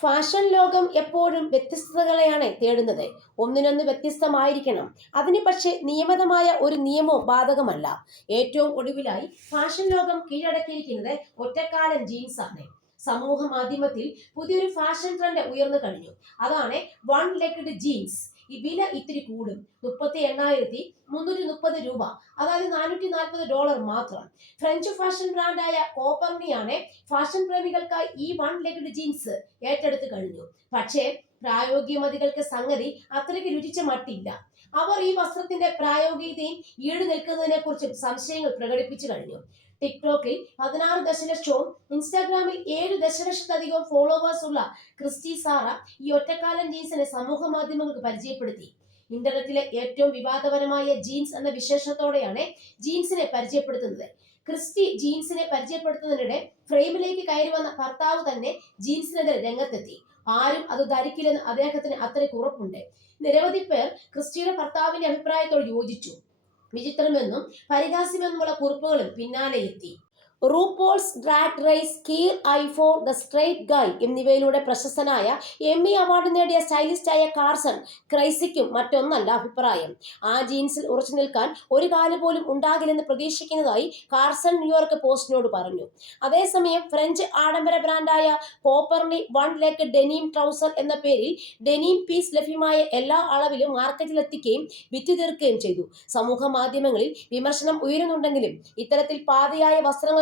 Fashion ലോകം എപ്പോഴും വ്യത്യസ്തതകളെയാണ് തേടുന്നത്. ഒന്നിനൊന്ന് വ്യത്യസ്തമായിരിക്കണം. അതിന് പക്ഷേ നിയമിതമായ ഒരു നിയമവും ബാധകമല്ല. ഏറ്റവും ഒടുവിലായി ഫാഷൻ ലോകം കീഴടക്കിയിരിക്കുന്നത് ഒറ്റക്കാലൻ ജീൻസ് ആണ്. സമൂഹ മാധ്യമത്തിൽ പുതിയൊരു ഫാഷൻ ട്രെൻഡ് ഉയർന്നു കഴിഞ്ഞു. അതാണ് വൺ ലെഗ്ഡ് ജീൻസ് വില ഇത്തിരി കൂടും. മുപ്പത്തി എണ്ണായിരത്തി മുന്നൂറ്റി മുപ്പത് രൂപ. അതായത് നാനൂറ്റി നാൽപ്പത് ഡോളർ മാത്രം. ഫ്രഞ്ച് ഫാഷൻ ബ്രാൻഡായ കോപ്പർണിയാണ് ഫാഷൻ പ്രേമികൾക്കായി ഈ വൺ ലെഗഡ് ജീൻസ് ഏറ്റെടുത്തു കഴിഞ്ഞു. പക്ഷേ പ്രായോഗികമതികൾക്ക് സംഗതി അത്രയ്ക്ക് രുചിച്ച മട്ടില്ല. അവർ ഈ വസ്ത്രത്തിന്റെ പ്രായോഗികതയും ഈട് നിൽക്കുന്നതിനെ കുറിച്ചും സംശയങ്ങൾ പ്രകടിപ്പിച്ചു കഴിഞ്ഞു. ടിക്ടോക്കിൽ പതിനാറ് ദശലക്ഷവും ഇൻസ്റ്റാഗ്രാമിൽ ഏഴ് ദശലക്ഷത്തിലധികവും ഫോളോവേഴ്സ് ഉള്ള ക്രിസ്റ്റി സാറ ഈ ഒറ്റക്കാലൻ ജീൻസിനെ സമൂഹ മാധ്യമങ്ങൾക്ക് പരിചയപ്പെടുത്തി. ഇന്റർനെറ്റിലെ ഏറ്റവും വിവാദപരമായ ജീൻസ് എന്ന വിശേഷത്തോടെയാണ് ജീൻസിനെ പരിചയപ്പെടുത്തുന്നത്. ക്രിസ്റ്റി ജീൻസിനെ പരിചയപ്പെടുത്തുന്നതിനിടെ ഫ്രെയിമിലേക്ക് കയറി വന്ന ഭർത്താവ് തന്നെ ജീൻസിനെതിരെ രംഗത്തെത്തി. ആരും അത് ധരിക്കില്ലെന്ന് അദ്ദേഹത്തിന് അത്രയ്ക്ക് ഉറപ്പുണ്ട്. നിരവധി പേർ ക്രിസ്റ്റിയുടെ ഭർത്താവിന്റെ അഭിപ്രായത്തോട് യോജിച്ചു. വിചിത്രമെന്നും പരിഹാസ്യമെന്നുമുള്ള കുറിപ്പുകളും പിന്നാലെ എത്തി RuPaul's Drag Race Queer Eye for the Straight Guy എന്നിവയിലൂടെ പ്രശസ്തനായ എം ഇ അവാർഡ് നേടിയ സ്റ്റൈലിസ്റ്റായ കാർസൺ ക്രൈസിക്കും മറ്റൊന്നല്ല അഭിപ്രായം. ആ ജീൻസിൽ ഉറച്ചു നിൽക്കാൻ ഒരു കാൽ പോലും ഉണ്ടാകില്ലെന്ന് പ്രതീക്ഷിക്കുന്നതായി കാർസൺ ന്യൂയോർക്ക് പോസ്റ്റിനോട് പറഞ്ഞു. അതേസമയം ഫ്രഞ്ച് ആഡംബര ബ്രാൻഡായ Coperni one leg denim trouser എന്ന പേരിൽ ഡെനീം പീസ് ലഭ്യമായ എല്ലാ അളവിലും മാർക്കറ്റിലെത്തിക്കുകയും വിറ്റ് തീർക്കുകയും ചെയ്തു. സമൂഹ മാധ്യമങ്ങളിൽ വിമർശനം ഉയരുന്നുണ്ടെങ്കിലും ഇത്തരത്തിൽ പാതയായ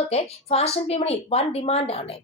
വസ്ത്രങ്ങൾക്ക് ഫാഷൻ വിപണിയിൽ വൻ ഡിമാൻഡാണ്